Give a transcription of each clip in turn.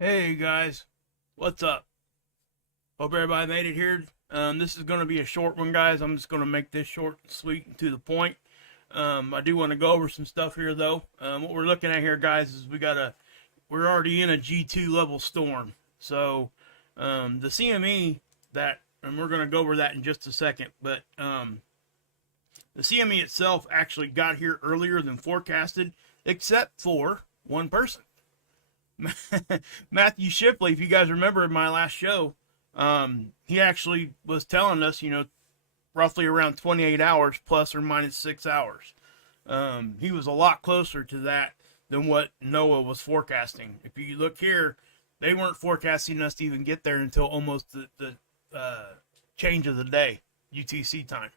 Hey guys, what's up? Hope everybody made it here. This is going to be a short one, guys. I'm just going to make this short and sweet and to the point. I do want to go over some stuff here, though. What we're looking at here, guys, is we're already in a G2 level storm. So the CME and we're going to go over that in just a second. But the CME itself actually got here earlier than forecasted, except for one person. Matthew Shipley, if you guys remember in my last show, he actually was telling us, roughly around 28 hours plus or minus 6 hours. He was a lot closer to that than what NOAA was forecasting. If you look here, they weren't forecasting us to even get there until almost the change of the day, UTC time.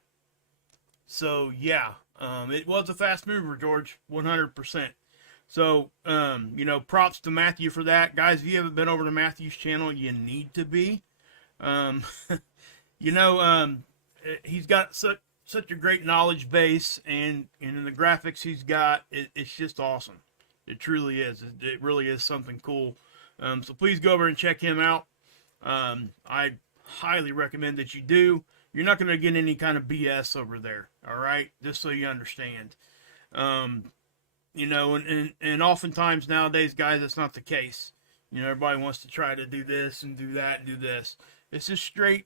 So, yeah, it was a fast mover, George, 100%. So, props to Matthew for that. Guys, if you haven't been over to Matthew's channel, you need to be. Um, you know, um, he's got such a great knowledge base, and in the graphics he's got, it's just awesome. It truly is. It really is something cool. So please go over and check him out. I highly recommend that you do. You're not going to get any kind of BS over there, all right? Just so you understand. And oftentimes nowadays, guys, that's not the case. Everybody wants to try to do this and do that and do this. It's just straight,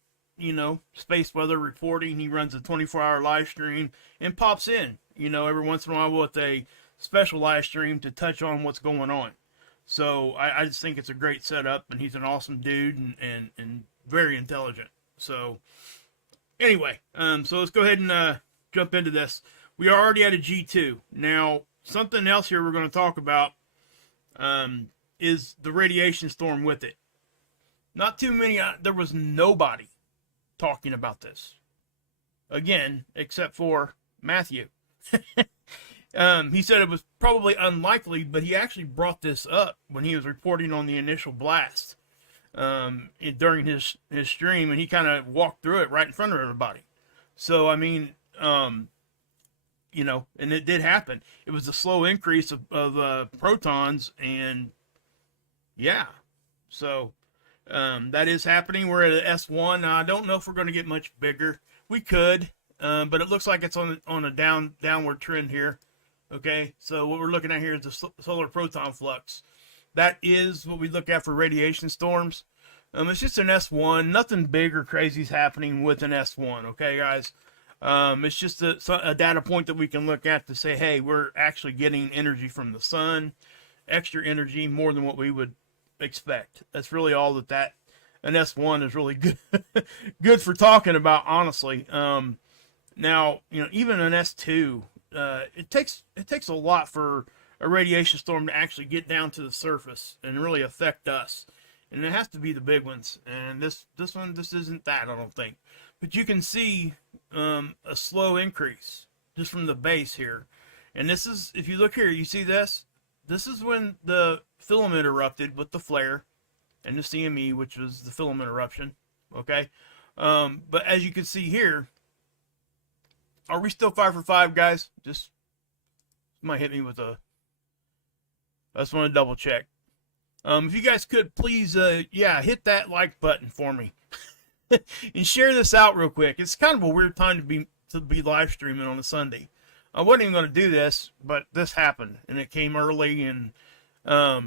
space weather reporting. He runs a 24-hour live stream and pops in, every once in a while with a special live stream to touch on what's going on. So I just think it's a great setup, and he's an awesome dude and very intelligent. So anyway, so let's go ahead and jump into this. We are already at a G2. Now, something else here we're going to talk about is the radiation storm with it. Not too many, there was nobody talking about this. Again, except for Matthew. He said it was probably unlikely, but he actually brought this up when he was reporting on the initial blast during his stream, and he kind of walked through it right in front of everybody. So, I mean, and it did happen. It was a slow increase of protons, and yeah, so that is happening. We're at an S1. Now, I don't know if we're going to get much bigger. We could, but it looks like it's on a downward trend here. Okay, so what we're looking at here is the solar proton flux. That is what we look at for radiation storms. It's just an S1. Nothing big or crazy is happening with an S1. Okay, guys. It's just a data point that we can look at to say, hey, we're actually getting energy from the sun, extra energy, more than what we would expect. That's really all that an S1 is really good good for talking about, honestly. Now, even an S2, it takes a lot for a radiation storm to actually get down to the surface and really affect us. And it has to be the big ones. And this isn't that, I don't think. But you can see a slow increase just from the base here. And this is, if you look here, you see this? This is when the filament erupted with the flare and the CME, which was the filament eruption. Okay? But as you can see here, are we still 5 for 5, guys? Just might hit me with a... I just want to double check. If you guys could please, hit that like button for me. And share this out real quick. It's kind of a weird time to be live streaming on a Sunday. I wasn't even going to do this, but this happened, and it came early, and I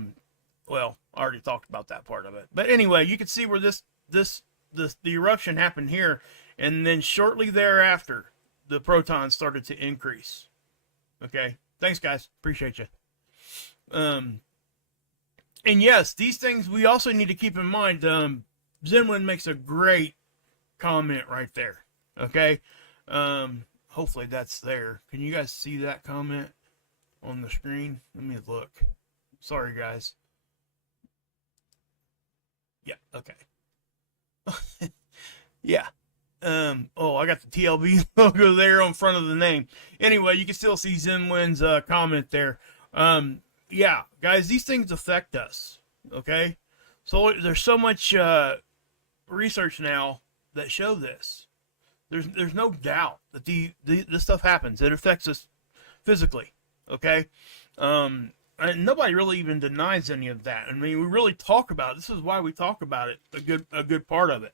already talked about that part of it. But anyway, you can see where the eruption happened here, and then shortly thereafter, the protons started to increase. Okay, thanks, guys. Appreciate you. And yes, these things we also need to keep in mind. Zenwin makes a great comment right there. Okay. Hopefully that's there. Can you guys see that comment on the screen? Let me look. Sorry, guys. Yeah. Okay. Yeah. I got the TLB logo there on front of the name. Anyway, you can still see Zenwin's comment there. Yeah, guys, these things affect us. Okay. So there's so much research now that show this. There's no doubt that this stuff happens. It affects us physically. Okay. and nobody really even denies any of that. I mean, we really talk about it. This is why we talk about it, a good part of it.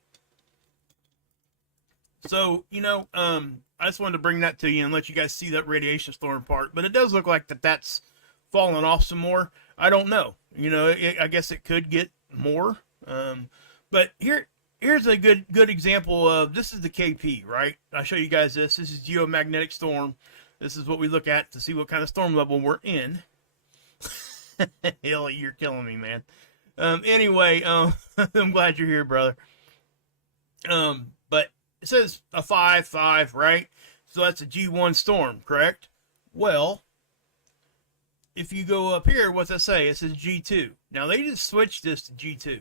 So, I just wanted to bring that to you and let you guys see that radiation storm part. But it does look like that's falling off some more. I don't know. I guess it could get more. But here's a good example of, this is the KP, right? I'll show you guys this. This is geomagnetic storm. This is what we look at to see what kind of storm level we're in. Hell, you're killing me, man. Anyway, I'm glad you're here, brother. But it says a 5-5, right? So that's a G1 storm, correct? Well, if you go up here, what's that say? It says G2. Now, they just switched this to G2.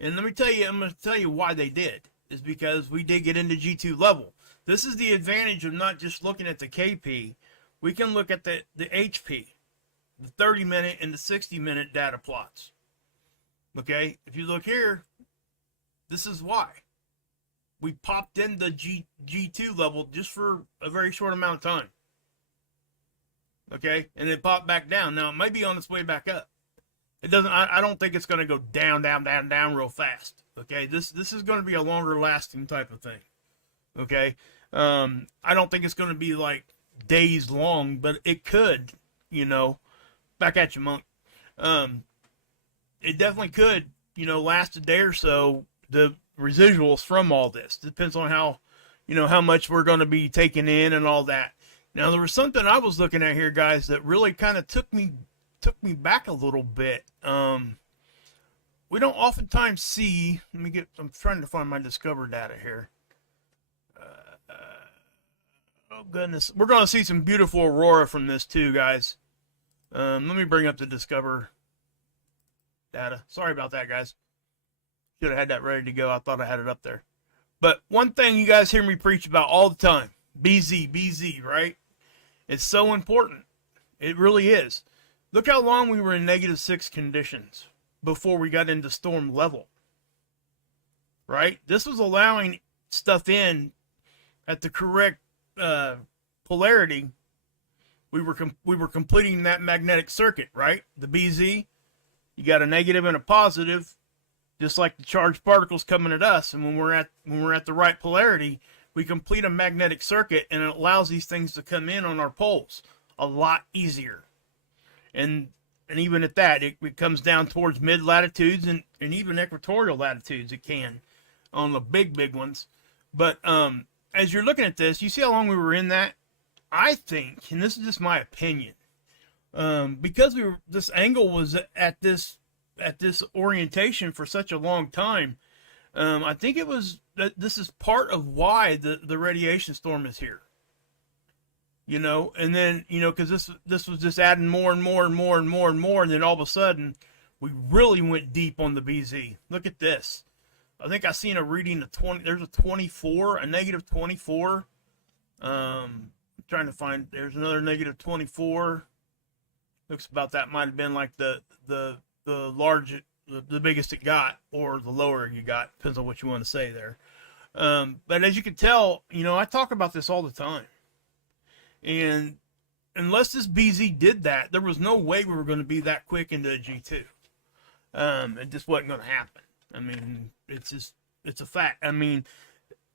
And let me tell you, I'm going to tell you why they did. Is because we did get into G2 level. This is the advantage of not just looking at the KP. We can look at the HP, the 30-minute and the 60-minute data plots. Okay? If you look here, this is why. We popped in the G2 level just for a very short amount of time. Okay? And it popped back down. Now, it might be on its way back up. It doesn't. I don't think it's going to go down real fast. Okay? This is going to be a longer lasting type of thing. Okay? I don't think it's going to be like days long, but it could, back at you, Monk. It definitely could, last a day or so. The residuals from all this depends on how much we're going to be taking in and all that. Now, there was something I was looking at here, guys, that really kind of took me back a little bit. We don't oftentimes see. I'm trying to find my Discover data here. Oh goodness, we're going to see some beautiful aurora from this too, guys. Let me bring up the Discover data. Sorry about that, guys. Should have had that ready to go. I thought I had it up there. But one thing you guys hear me preach about all the time, BZ, right? It's so important. It really is. Look how long we were in -6 conditions before we got into storm level. Right? This was allowing stuff in at the correct polarity. We were completing that magnetic circuit, right? The BZ, you got a negative and a positive, just like the charged particles coming at us. And when we're at the right polarity, we complete a magnetic circuit, and it allows these things to come in on our poles a lot easier. And even at that, it comes down towards mid latitudes and even equatorial latitudes. It can on the big ones. But as you're looking at this, you see how long we were in that? I think, and this is just my opinion, because this angle was at this orientation for such a long time, I think it was that this is part of why the radiation storm is here. And then, because this was just adding more and more, and then all of a sudden, we really went deep on the BZ. Look at this. I think I seen a reading of 20. There's a 24, a -24. I'm trying to find. There's another -24. Looks about that might have been like the large, the biggest it got, or the lower you got. Depends on what you want to say there. But as you can tell, I talk about this all the time. And unless this BZ did that, there was no way we were going to be that quick into a G2. It just wasn't going to happen. I mean, it's a fact. I mean,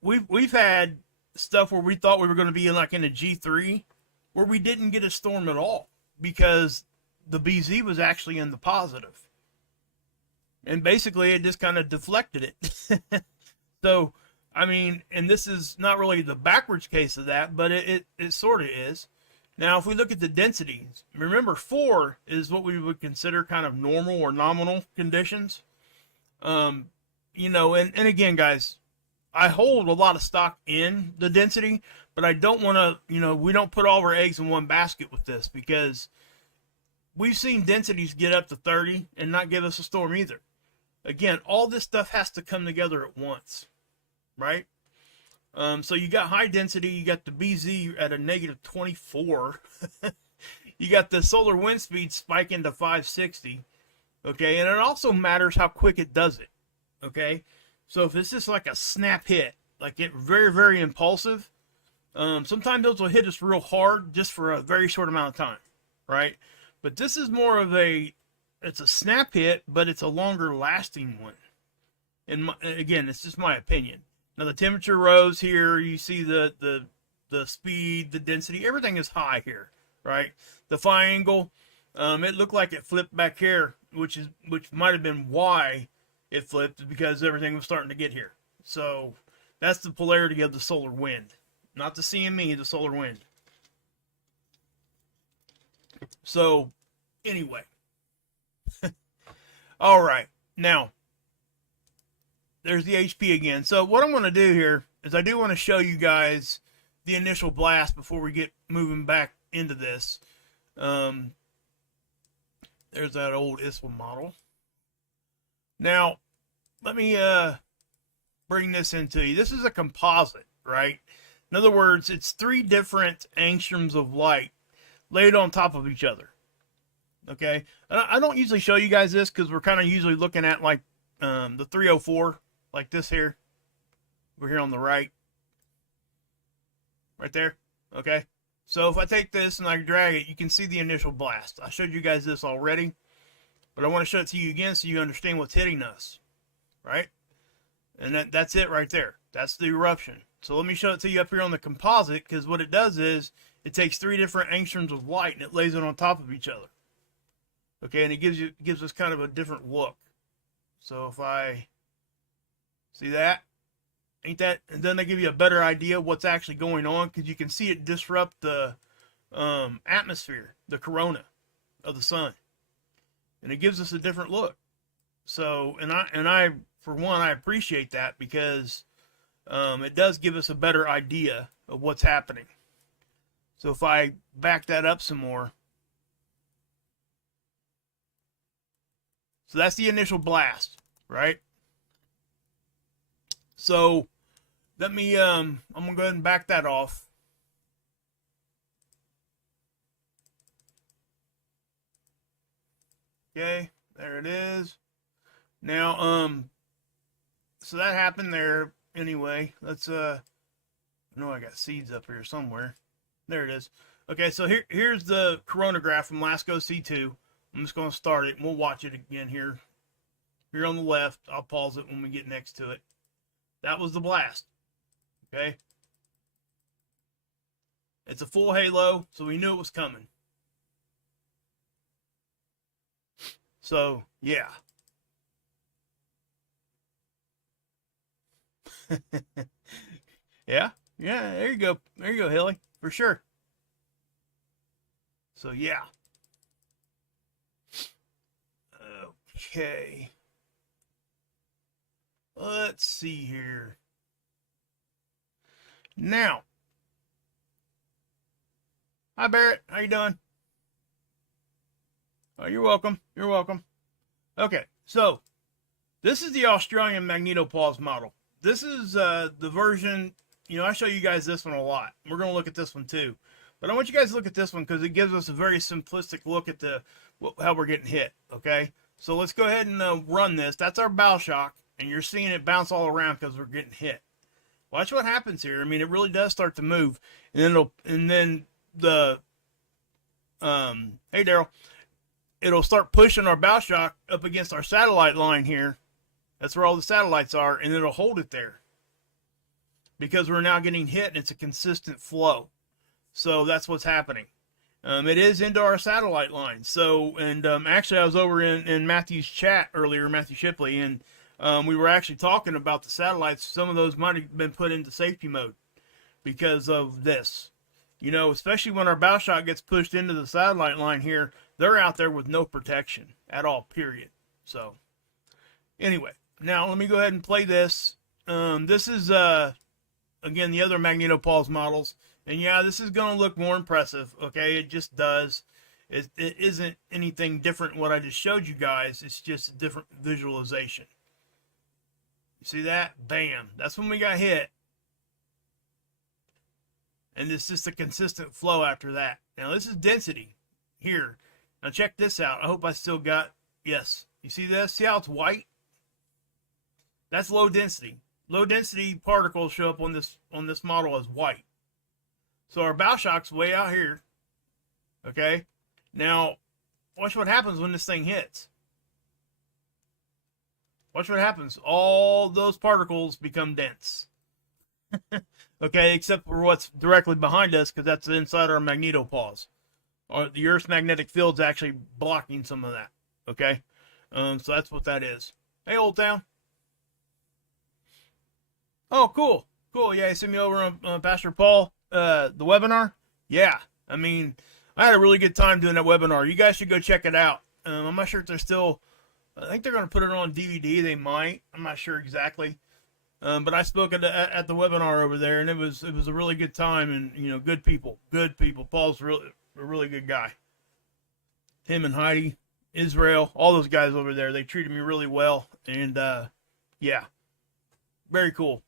we've had stuff where we thought we were going to be in a G3 where we didn't get a storm at all because the BZ was actually in the positive. And basically it just kind of deflected it. So, I mean, and this is not really the backwards case of that, but it sort of is. Now, if we look at the densities, remember 4 is what we would consider kind of normal or nominal conditions. And again, guys, I hold a lot of stock in the density, but I don't want to, we don't put all our eggs in one basket with this, because we've seen densities get up to 30 and not give us a storm either. Again, all this stuff has to come together at once, right? So you got high density, you got the BZ at a -24. You got the solar wind speed spiking to 560. Okay, and it also matters how quick it does it. Okay, so if it's just like a snap hit, like it very, very impulsive, sometimes those will hit us real hard just for a very short amount of time, right? But this is more of it's a snap hit, but it's a longer lasting one. And again, it's just my opinion. Now the temperature rose here. You see the speed, the density, everything is high here, right? The phi angle, it looked like it flipped back here, which might have been why it flipped, because everything was starting to get here. So that's the polarity of the solar wind, not the CME, the solar wind. So anyway, all right, now there's the HP again. So what I'm going to do here is I do want to show you guys the initial blast before we get moving back into this. There's that old ISWA model. Now, let me bring this into you. This is a composite, right? In other words, it's 3 different angstroms of light laid on top of each other. Okay? I don't usually show you guys this because we're kind of usually looking at like the 304, like this here. We're here on the right. Right there. Okay? So if I take this and I drag it, you can see the initial blast. I showed you guys this already, but I want to show it to you again so you understand what's hitting us. Right? And that's it right there. That's the eruption. So let me show it to you up here on the composite, because what it does is it takes 3 different angstroms of light and it lays it on top of each other. Okay, and it gives us kind of a different look. So if I see that, ain't that, and then they give you a better idea of what's actually going on, because you can see it disrupt the atmosphere, the corona of the sun, and it gives us a different look. So, and I for one, I appreciate that, because it does give us a better idea of what's happening. So if I back that up some more, so that's the initial blast, right? So let me, I'm gonna go ahead and back that off. Okay, there it is. Now, so that happened there. Anyway, let's, I know I got seeds up here somewhere. There it is. Okay, so here's the coronagraph from LASCO C2. I'm just going to start it, and we'll watch it again here. Here on the left. I'll pause it when we get next to it. That was the blast. Okay? It's a full halo, so we knew it was coming. So, yeah. Yeah, there you go. There you go, Hilly, for sure. So, yeah. Okay. Let's see here. Now. Hi, Barrett. How you doing? Oh, you're welcome. You're welcome. Okay, so this is the Australian magnetopause model. This is the version, you know, I show you guys this one a lot. We're going to look at this one too. But I want you guys to look at this one because it gives us a very simplistic look at how we're getting hit, okay? So let's go ahead and run this. That's our bow shock, and you're seeing it bounce all around because we're getting hit. Watch what happens here. I mean, it really does start to move. And then hey, Daryl. It'll start pushing our bow shock up against our satellite line here. That's where all the satellites are, and it'll hold it there. Because we're now getting hit, and it's a consistent flow. So that's what's happening. It is into our satellite line. So, and actually I was over in Matthew's chat earlier, Matthew Shipley, and we were actually talking about the satellites. Some of those might have been put into safety mode because of this. You know, especially when our bow shock gets pushed into the satellite line here, they're out there with no protection at all, period. So, anyway, now let me go ahead and play this. This is, again, the other magnetopause models. And yeah, this is going to look more impressive, okay? It just does. It isn't anything different than what I just showed you guys. It's just a different visualization. You see that? Bam. That's when we got hit. And it's just a consistent flow after that. Now, this is density here. Now, check this out. I hope I still got, yes. You see this? See how it's white? That's low density. Low density particles show up on this model as white. So our bow shock's way out here. Okay? Now, watch what happens when this thing hits. Watch what happens. All those particles become dense. Okay, except for what's directly behind us, because that's inside our magnetopause. Or the Earth's magnetic field's actually blocking some of that. Okay, so that's what that is. Hey, Old Town. Oh, cool, cool. Yeah, you see me over on Pastor Paul, the webinar. Yeah, I mean, I had a really good time doing that webinar. You guys should go check it out. I'm not sure if they're still. I think they're going to put it on DVD. They might. I'm not sure exactly. But I spoke at the webinar over there, and it was a really good time, and good people. Paul's a really good guy. Him and Heidi, Israel, all those guys over there, they treated me really well, and yeah, very cool.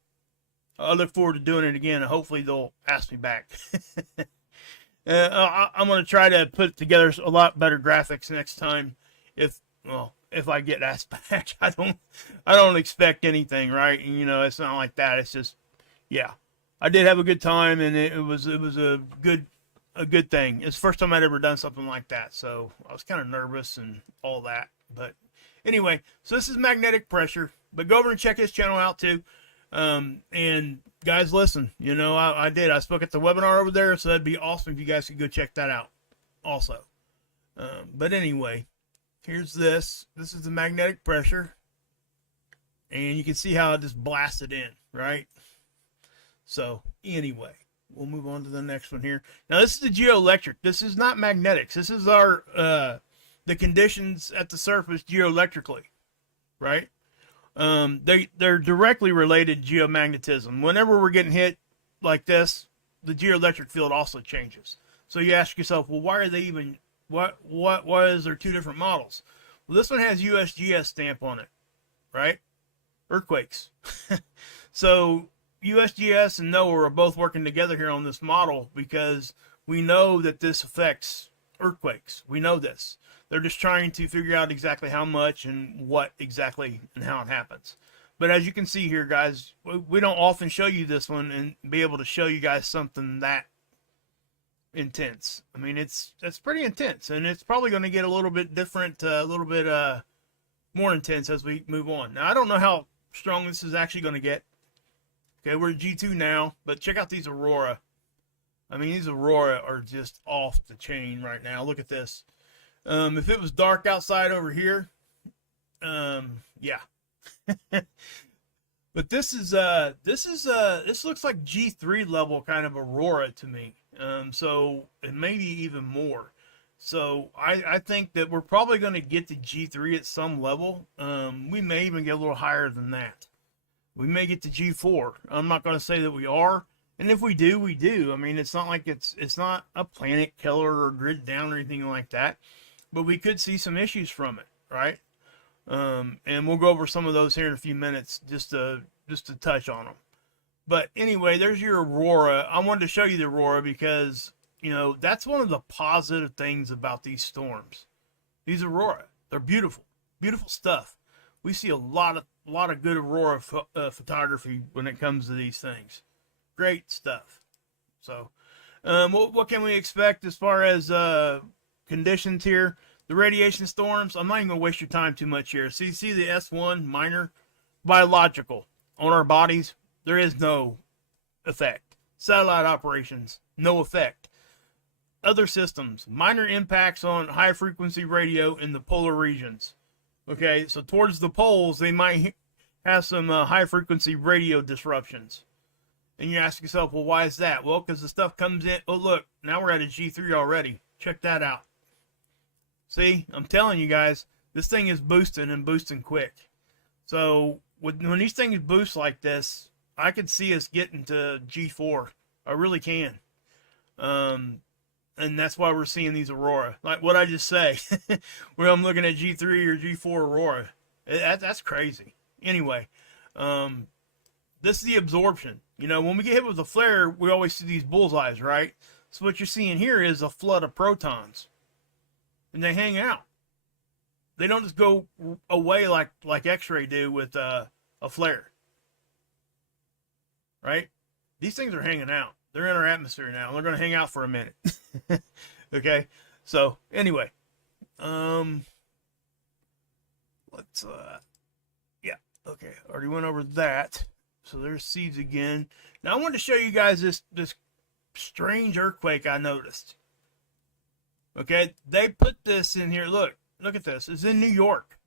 I look forward to doing it again, and hopefully they'll ask me back. I'm going to try to put together a lot better graphics next time, if I get asked back. I don't expect anything, right? It's not like that. It's just, yeah, I did have a good time, and it was a good thing. It's the first time I'd ever done something like that, so I was kind of nervous and all that. But anyway, so this is magnetic pressure. But go over and check his channel out too. And guys, listen. I spoke at the webinar over there, so that'd be awesome if you guys could go check that out also. But anyway. Here's this. This is the magnetic pressure. And you can see how it just blasted in, right? So, anyway, we'll move on to the next one here. Now, this is the geoelectric. This is not magnetics. This is our, the conditions at the surface geoelectrically, right? They're directly related to geomagnetism. Whenever we're getting hit like this, the geoelectric field also changes. So you ask yourself, well, why are they even... Why is there two different models? Well, this one has USGS stamp on it, right? Earthquakes. So USGS and NOAA are both working together here on this model because we know that this affects earthquakes. We know this. They're just trying to figure out exactly how much and what exactly and how it happens. But as you can see here, guys, we don't often show you this one and be able to show you guys something that intense. I mean, it's pretty intense, and it's probably going to get a little bit different, a little bit more intense as we move on. Now, I don't know how strong this is actually going to get. Okay, we're at G2 now, but check out these aurora. I mean, these aurora are just off the chain right now. Look at this. If it was dark outside over here, yeah. But this looks like G3 level kind of aurora to me. So it may be even more. So I think that we're probably going to get to G3 at some level. We may even get a little higher than that. We may get to G4. I'm not going to say that we are. And if we do, we do. I mean, it's not like it's not a planet killer or grid down or anything like that. But we could see some issues from it, right? And we'll go over some of those here in a few minutes just to touch on them. But anyway, there's your aurora. I wanted to show you the aurora because, that's one of the positive things about these storms. These aurora, they're beautiful, beautiful stuff. We see a lot of good aurora photography when it comes to these things. Great stuff. So, what can we expect as far as conditions here? The radiation storms, I'm not even going to waste your time too much here. So you see the S1 minor biological on our bodies. There is no effect. Satellite operations, no effect. Other systems, minor impacts on high frequency radio in the polar regions. Okay, so towards the poles, they might have some high frequency radio disruptions. And you ask yourself, well, why is that? Well, because the stuff comes in. Oh, look, now we're at a G3 already. Check that out. See, I'm telling you guys, this thing is boosting and boosting quick. So when these things boost like this, I could see us getting to G4. I really can. And that's why we're seeing these aurora. Like what I just say, where I'm looking at G3 or G4 aurora. That's crazy. Anyway, this is the absorption. When we get hit with a flare, we always see these bullseyes, right? So what you're seeing here is a flood of protons. And they hang out. They don't just go away like X-ray do with a flare. Right? These things are hanging out. They're in our atmosphere now. And they're going to hang out for a minute. Okay? So, anyway. Let's yeah, okay, already went over that. So there's seeds again. Now I wanted to show you guys this strange earthquake I noticed. Okay, they put this in here. Look at this. It's in New York.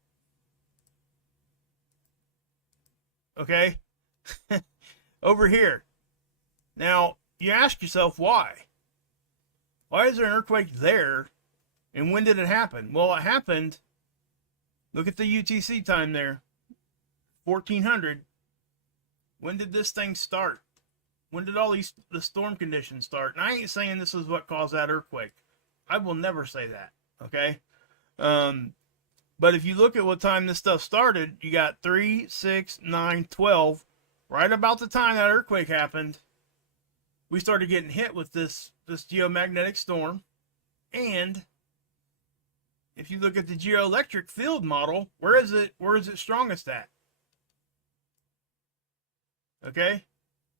Okay, over here. Now you ask yourself why. Why is there an earthquake there? And when did it happen? Well, it happened. Look at the UTC time there. 1400. When did this thing start? When did all the storm conditions start? And I ain't saying this is what caused that earthquake. I will never say that. Okay. But if you look at what time this stuff started, you got 3, 6, 9, 12. Right about the time that earthquake happened, we started getting hit with this geomagnetic storm. And if you look at the geoelectric field model, where is it strongest at? Okay?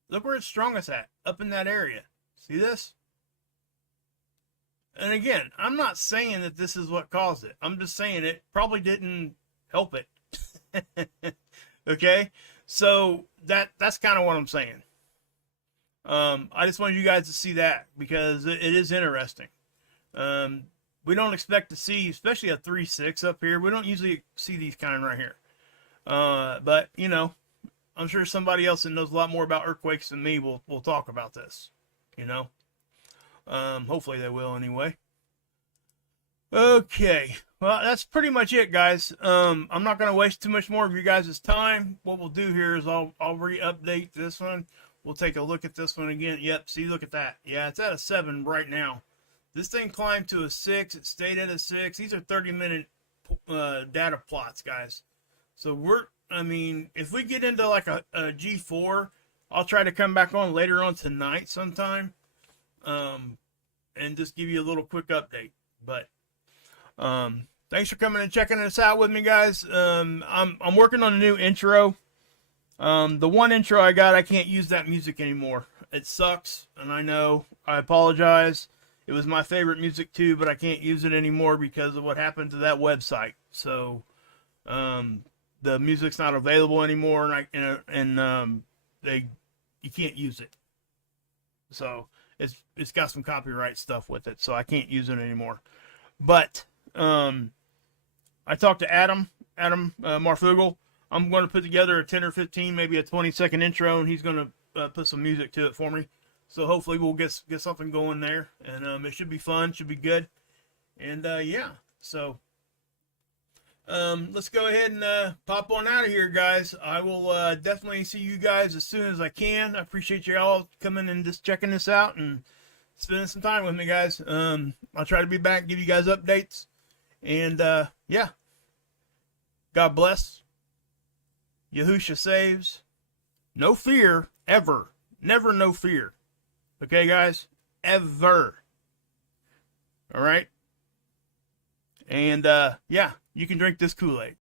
Look where it's strongest at, up in that area. See this? And again, I'm not saying that this is what caused it. I'm just saying it probably didn't help it. Okay? So that's kind of what I'm saying. I just wanted you guys to see that because it is interesting. We don't expect to see, especially a 3.6 up here. We don't usually see these kind right here. But, you know, I'm sure somebody else that knows a lot more about earthquakes than me will talk about this, you know. Hopefully they will anyway. Okay, well, that's pretty much it, guys. I'm not going to waste too much more of you guys' time. What we'll do here is I'll re-update this one. We'll take a look at this one again. Yep, see, look at that. Yeah, it's at a 7 right now. This thing climbed to a 6. It stayed at a 6. These are 30-minute data plots, guys. So I mean, if we get into like a G4, I'll try to come back on later on tonight sometime, and just give you a little quick update. But thanks for coming and checking this out with me, guys. I'm working on a new intro. The one intro I got, I can't use that music anymore. It sucks, and I know. I apologize. It was my favorite music too, but I can't use it anymore because of what happened to that website. So the music's not available anymore, and you can't use it. So it's got some copyright stuff with it, so I can't use it anymore. But I talked to Adam Marfugel. I'm going to put together a 10 or 15, maybe a 20-second intro, and he's going to put some music to it for me. So hopefully we'll get something going there, and it should be fun, should be good. And yeah, so let's go ahead and pop on out of here, guys. I will definitely see you guys as soon as I can. I appreciate you all coming and just checking this out and spending some time with me, guys. I'll try to be back, give you guys updates. And yeah, God bless. Yahusha saves. No fear, ever. Never no fear. Okay, guys? Ever. All right? And yeah, you can drink this Kool-Aid.